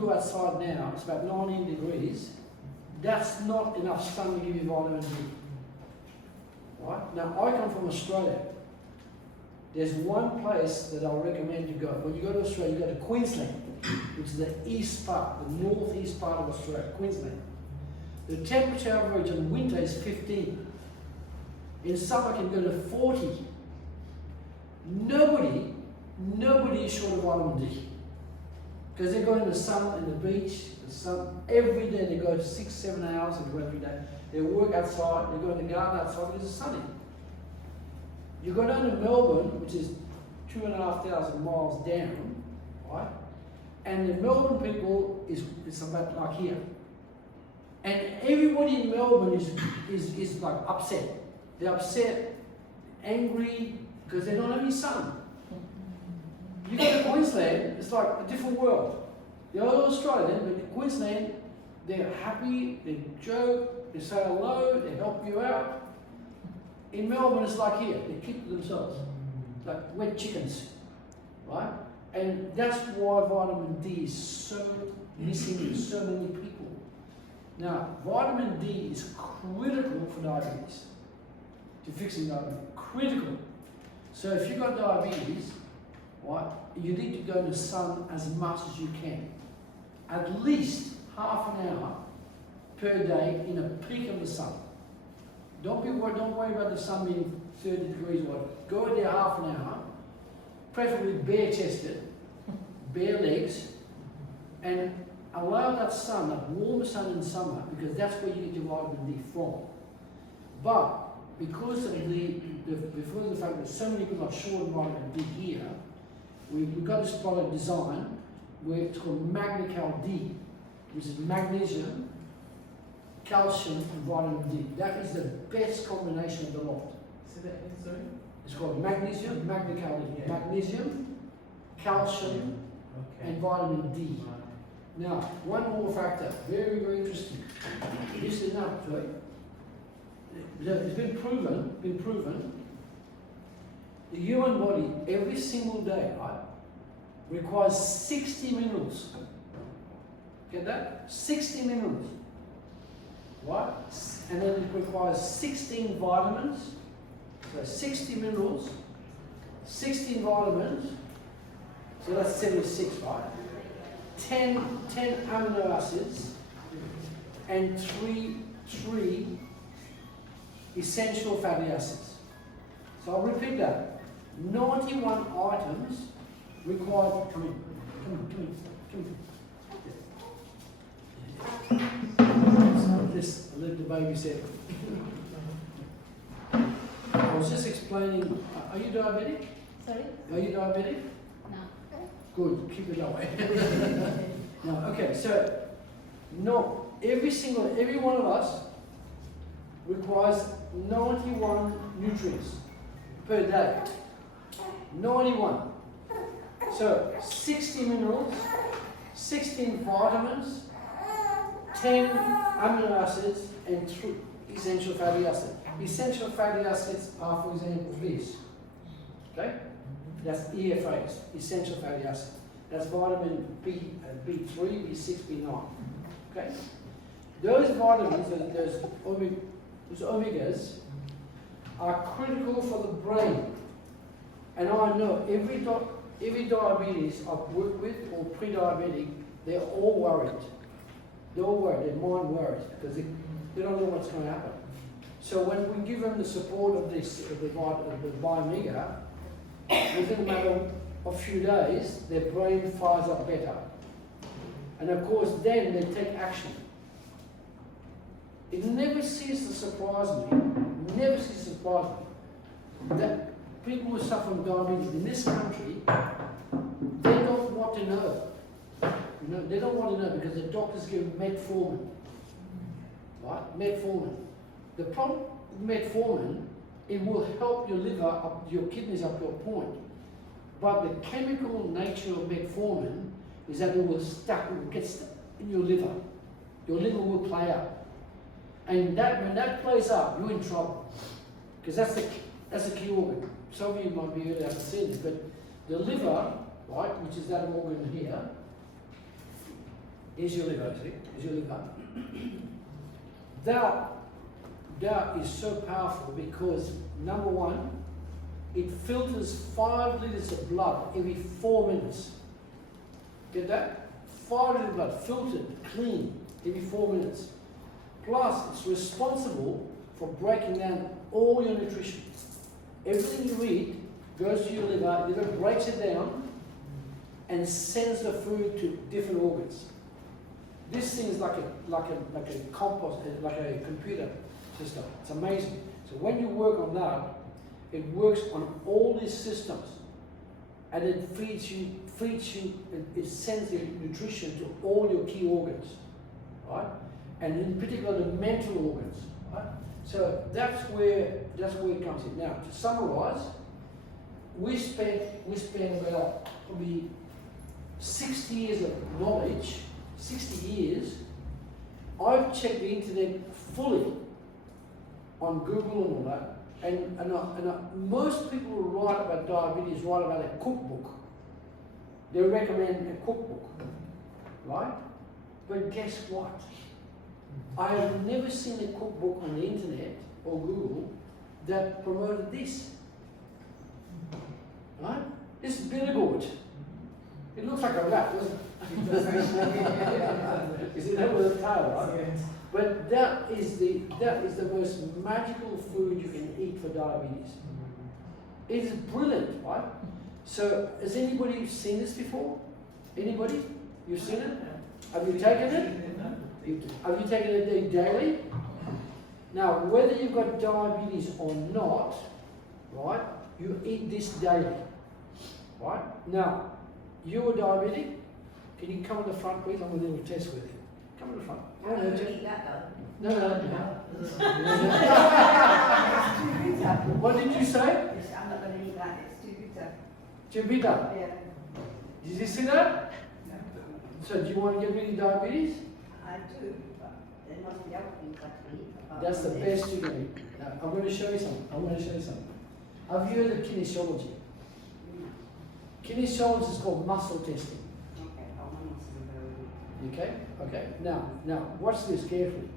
Go outside now, it's about 19 degrees. That's not enough sun to give you vitamin D. Right? Now, I come from Australia. There's one place that I recommend you go. When you go to Australia, you go to Queensland, which is the east part, the northeast part of Australia, Queensland. The temperature average in winter is 15. In summer, it can go to 40. Nobody is short of vitamin D. Because they go in the sun, in the beach, the sun, every day they go 6-7 hours and go every day. They work outside, they go in the garden outside because it's sunny. You go down to Melbourne, which is 2,500 miles down, right? And the Melbourne people is about like here. And everybody in Melbourne is like upset. They're upset, angry, because they don't have any sun. You go to Queensland, it's like a different world. They're all Australian, but in Queensland, they're happy, they joke, they say hello, they help you out. In Melbourne, it's like here, they keep to themselves, like wet chickens, right? And that's why vitamin D is so missing in so many people. Now, vitamin D is critical for diabetes, to fixing diabetes, critical. So if you've got diabetes, right, you need to go to the sun as much as you can. At least half an hour per day in a peak of the sun. Don't worry about the sun being 30 degrees or whatever. Go there half an hour, preferably bare-chested, bare legs, and allow that sun, that warm sun in summer, because that's where you get your vitamin D from. But because of the fact that so many people are short of vitamin D here, we've got this product design where it's called Magnical D, which is magnesium, calcium, and vitamin D. That is the best combination of the lot. Say that again, sorry? It's called magnesium, Magnical D. Yeah. Magnesium, calcium, and vitamin D. Now, one more factor, very, very interesting. Listen up to it. It's been proven, the human body every single day, right, requires 60 minerals. Get that? 60 minerals. Right? And then it requires 16 vitamins. So 60 minerals, 16 vitamins, so that's 76, right? 10 amino acids, and three essential fatty acids. So I'll repeat that. 91 items required. Come in. Just let the baby sit. I was just explaining. Are you diabetic? Sorry? Are you diabetic? No. Good. Keep it that way. No. Okay. So, no. Every one of us requires 91 nutrients per day. 91. So 60 minerals, 16 vitamins, 10 amino acids, and 3 essential fatty acids. Essential fatty acids are, for example, these. Okay? That's EFAs, essential fatty acids. That's vitamin B3, B6, B9. Okay? Those vitamins, those omegas, are critical for the brain. And I know every diabetes I've worked with or pre-diabetic, they're all worried. They're all worried, their mind worries because they don't know what's going to happen. So when we give them the support of this, the Biomega, within a matter of a few days, their brain fires up better. And of course, then they take action. It never ceases to surprise me, that people who suffer from diabetes in this country, they don't want to know. You know, they don't want to know because the doctors give metformin. Right? Metformin. The problem with metformin, it will help your liver, your kidneys up to a point. But the chemical nature of metformin is that it will get stuck in your liver. Your liver will play out. And when that plays out, you're in trouble. Because that's the key organ. Some of you might be able to understand this, but the liver, right, which is that organ here, Here's your liver, see? Here's your liver. That is so powerful because, number one, it filters 5 litres of blood every 4 minutes. Get that? 5 litres of blood, filtered, clean, every 4 minutes. Plus, it's responsible for breaking down all your nutrition. Everything you eat goes to your liver breaks it down and sends the food to different organs. This thing is like a compost, like a computer system. It's amazing. So when you work on that, it works on all these systems, and it feeds you. It sends the nutrition to all your key organs, right? And in particular, the mental organs, right? So that's where it comes in. Now, to summarise, we spent about probably 60 years of knowledge. 60 years. I've checked the internet fully on Google and all that. And most people who write about diabetes write about a cookbook. They recommend a cookbook, right? But guess what? I have never seen a cookbook on the internet or Google that promoted this, right? This is Gourd. It looks like a rat, doesn't it? You see that with a tail, right? Yes. But that is the most magical food you can eat for diabetes. It is brilliant, right? So, has anybody seen this before? Anybody? You've seen it? Have you taken it? Have you taken it daily? Now, whether you've got diabetes or not, right, you eat this daily, right? Now, you're diabetic. Can you come to the front, please? I'm going to do a test with you. Come to the front. I don't eat that though. No. What did you say? I'm not going to eat that. It's too bitter. Too bitter? Yeah. Did you see that? No. So do you want to get rid of diabetes? I do, but there must be other things I can eat. That's the best you can eat. Now, I'm going to show you something. Have you heard of kinesiology? Kinesiology is called muscle testing. Okay. Now, watch this carefully.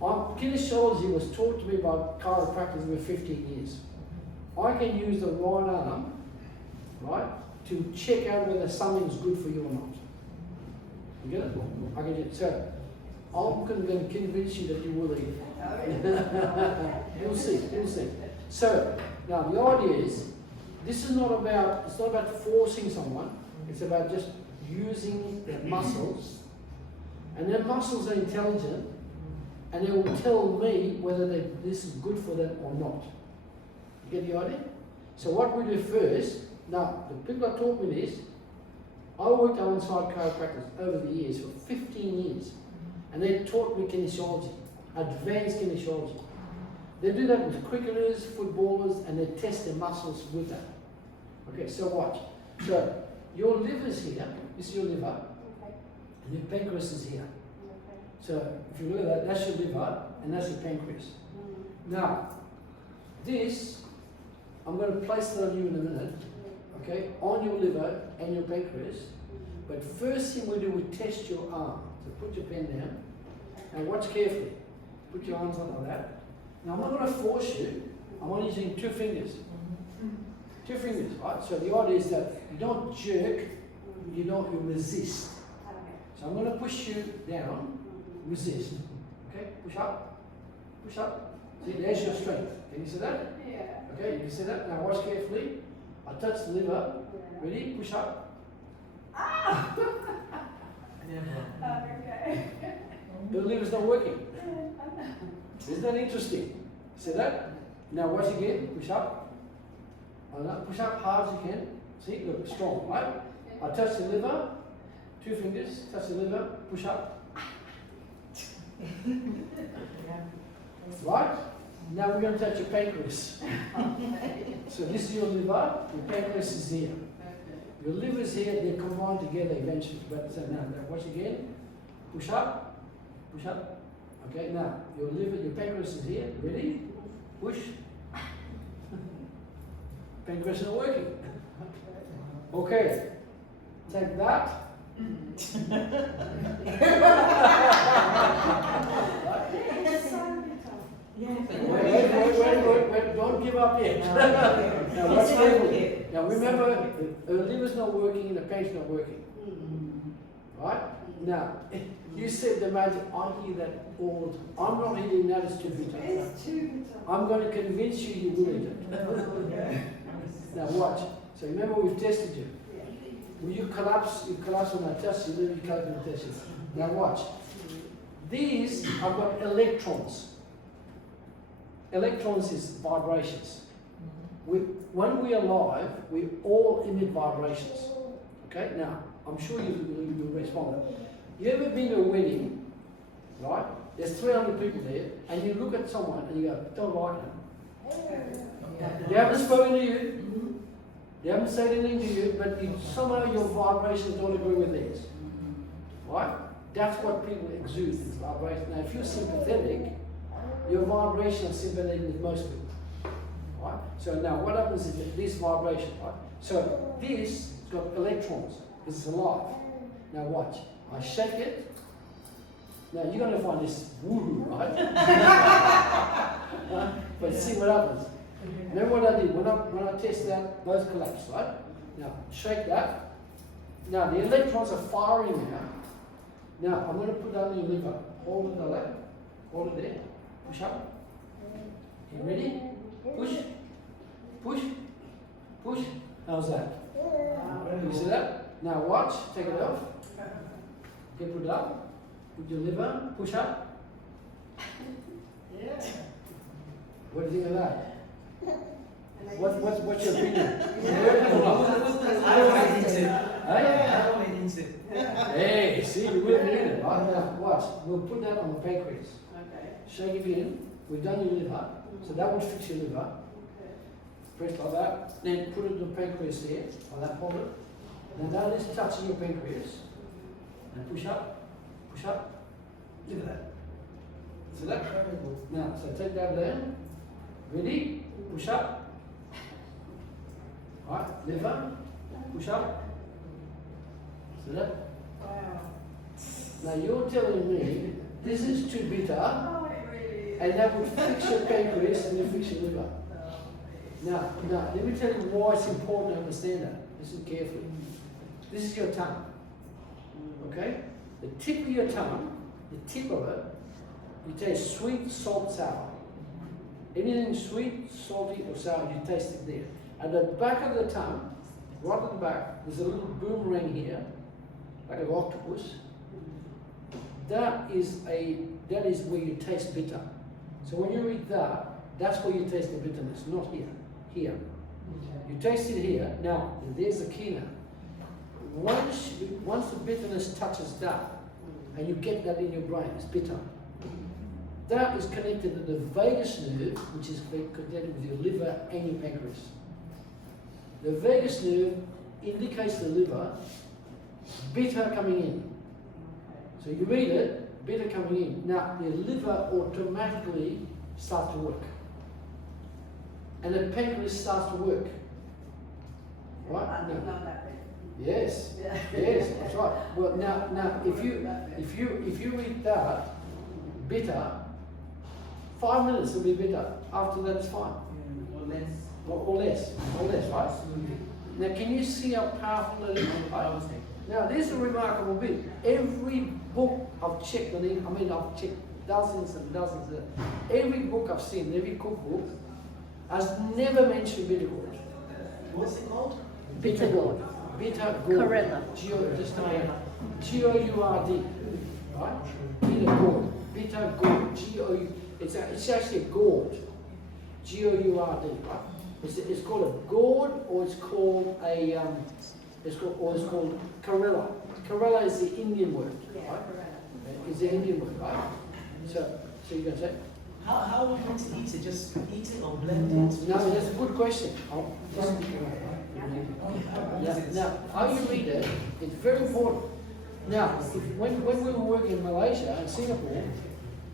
Kinesiology was taught to me by chiropractors over 15 years. I can use the right arm, right, to check out whether something's good for you or not. You get it? I can do it. So, I'm going to convince you that you will eat it. You'll see. So, now the idea is, it's not about forcing someone, it's about just using their muscles, and their muscles are intelligent, and they will tell me whether this is good for them or not. You get the idea? So what we do first, now the people that taught me this, I worked alongside chiropractors over the years for 15 years, and they taught me kinesiology, advanced kinesiology. They do that with cricketers, footballers, and they test their muscles with that. Okay, so watch. So your liver's here. This is your liver, okay, and your pancreas is here. Okay. So if you look at that, that's your liver, and that's your pancreas. Now, this, I'm going to place it on you in a minute, okay, on your liver and your pancreas. But first thing we do, we test your arm. So put your pen down, and watch carefully. Put your arms on like that. Now I'm not going to force you, I'm only using 2 fingers. 2 fingers, right? So the idea is that you don't jerk, you resist. So I'm going to push you down, resist. Okay, push up. See, there's your strength. Can you see that? Yeah. Okay, you can see that? Now watch carefully. I touch the liver. Ready? Push up. Ah! Okay. The liver's not working. Isn't that interesting? See that? Now watch again. Push up. Push up hard as you can. See, look, strong, right? I touch the liver. 2 fingers. Touch the liver. Push up. Right? Now we're going to touch your pancreas. So this is your liver. Your pancreas is here. Your liver is here. They combine together eventually. But so now watch again. Push up. Push up. Okay, now your liver, your pancreas is here. Ready? Push. Pancreas not working. Okay. Take that. you up yet. Now what's happening? Now remember, her liver's not working and the pancreas not working. Right? Now, you said the magic, I hear that all the time. I'm not eating that, it's too bitter. It's too bitter. I'm going to convince you you will eat it. Now watch. So remember we've tested you. When you collapse on that test, you literally collapse on the test. Now watch. These have got electrons. Electrons is vibrations. When we are alive, we all emit vibrations. Okay? Now, I'm sure you'll respond. You ever been to a wedding, right? There's 300 people there, and you look at someone and you go, don't like them. They haven't spoken to you, they haven't said anything to you, but somehow your vibrations don't agree with theirs. Right? That's what people exude, is vibration. Now, if you're sympathetic, your vibration is sympathetic with most people. Right? So now what happens is that this vibration, right? So this has got electrons, because it's alive. Now watch. I shake it. Now you're going to find this woo-hoo, right? Right? But see what happens. Remember what I did? When I tested out, those collapsed, right? Now shake that. Now the electrons are firing now. Now I'm going to put that on your liver. Hold it like that. Hold it there. Push up. You ready? Push. Push. Push. How's that? You see that? Now watch. Take it off. Okay, put it up. Put your liver. Push up. Yeah. What do you think of that? What's your opinion? Hey, see, we will need it. Right now, watch. We'll put that on the pancreas. Okay. Shake it in. We've done your liver. So that would fix your liver. Press like that. Then put it in the pancreas there. Like that, hold it. Now that is touching your pancreas. And push up. Push up. Look at that. See that? Now, so take that down. Ready? Push up. Alright, liver. Push up. See that? Wow. Now you're telling me this is too bitter, Oh, it really is. and that would fix your pancreas and then fix your liver. Now, let me tell you why it's important to understand that. Listen carefully. This is your tongue. Okay? The tip of your tongue, the tip of it, you taste sweet, salt, sour. Anything sweet, salty, or sour, you taste it there. At the back of the tongue, right at the back, there's a little boomerang here, like an octopus. That is where you taste bitter. So when you eat that, that's where you taste the bitterness, not here. Here. You taste it here. Now, there's the key now. Once the bitterness touches that, and you get that in your brain, it's bitter. That is connected to the vagus nerve, which is connected with your liver and your pancreas. The vagus nerve indicates the liver, bitter coming in. So you read it, bitter coming in. Now, the liver automatically starts to work. And the pancreas starts to work. Right? I didn't Now, know that bit. yes, Yeah. yes, that's right. Well, now, if you eat that bitter, 5 minutes will be bitter. After that, it's fine. Or less. Or less, right? Now, can you see how powerful that is? Now, there's a remarkable bit. Every book I've checked on it, I've checked dozens and dozens of every book I've seen, every cookbook, has never mentioned bitter gourd. What's it called? Bitter gourd. Bitter gourd. Corella. G-O-U-R-D. Right? Bitter gourd. Bitter gourd. G-O-U. It's actually a gourd. G-O-U-R-D. Right? It's called a gourd, or it's called a it's called Corella. Corella is the Indian word. Yeah, Right? correct. It's the Indian word, right? So you're going to say? How are we going to eat it? Just eat it or blend it? No, that's a good question. Now, how you read it, it's very important. Now, when we were working in Malaysia and Singapore,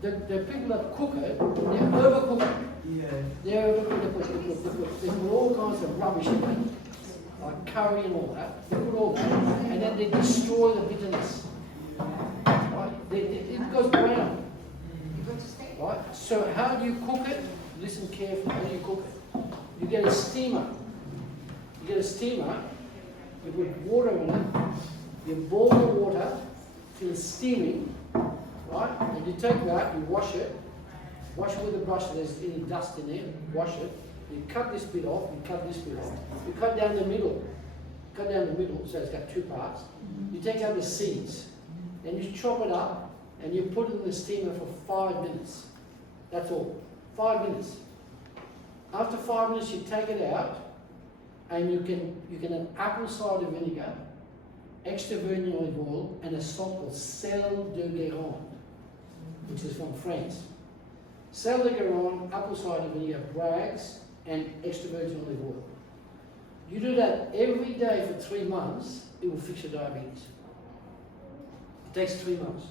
the people that cook it, they overcook it. Yeah. They overcook it. They put all kinds of rubbish in it, like curry and all that. They put all that, and then they destroy the bitterness. Right? It goes brown. Right? So how do you cook it? Listen carefully. How do you cook it? You get a steamer. You get a steamer, you put water in it, you boil the water till it's steaming, right? And you take that, you wash it with a brush if there's any dust in there, wash it. You cut this bit off, you cut this bit off. You cut down the middle. Cut down the middle, so it's got two parts. You take out the seeds, and you chop it up, and you put it in the steamer for 5 minutes. That's all. 5 minutes. After 5 minutes, you take it out, and you can have apple cider vinegar, extra virgin olive oil, and a salt called sel de Guérande, which is from France. Sel de Guérande, apple cider vinegar, Bragg's, and extra virgin olive oil. You do that every day for 3 months, it will fix your diabetes. It takes 3 months,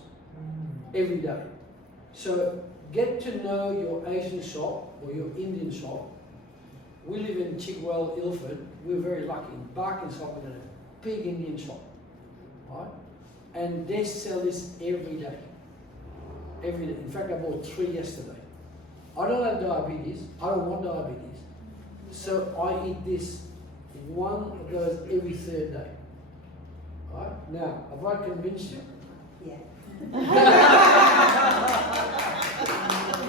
every day. So get to know your Asian shop or your Indian shop. We live in Chigwell, Ilford. We're very lucky. In Barking shop, we've got a big Indian shop, right? And they sell this every day. Every day. In fact, I bought 3 yesterday. I don't have diabetes. I don't want diabetes. So I eat this, one of those every 3rd day. Right? Now, have I convinced you? Yeah.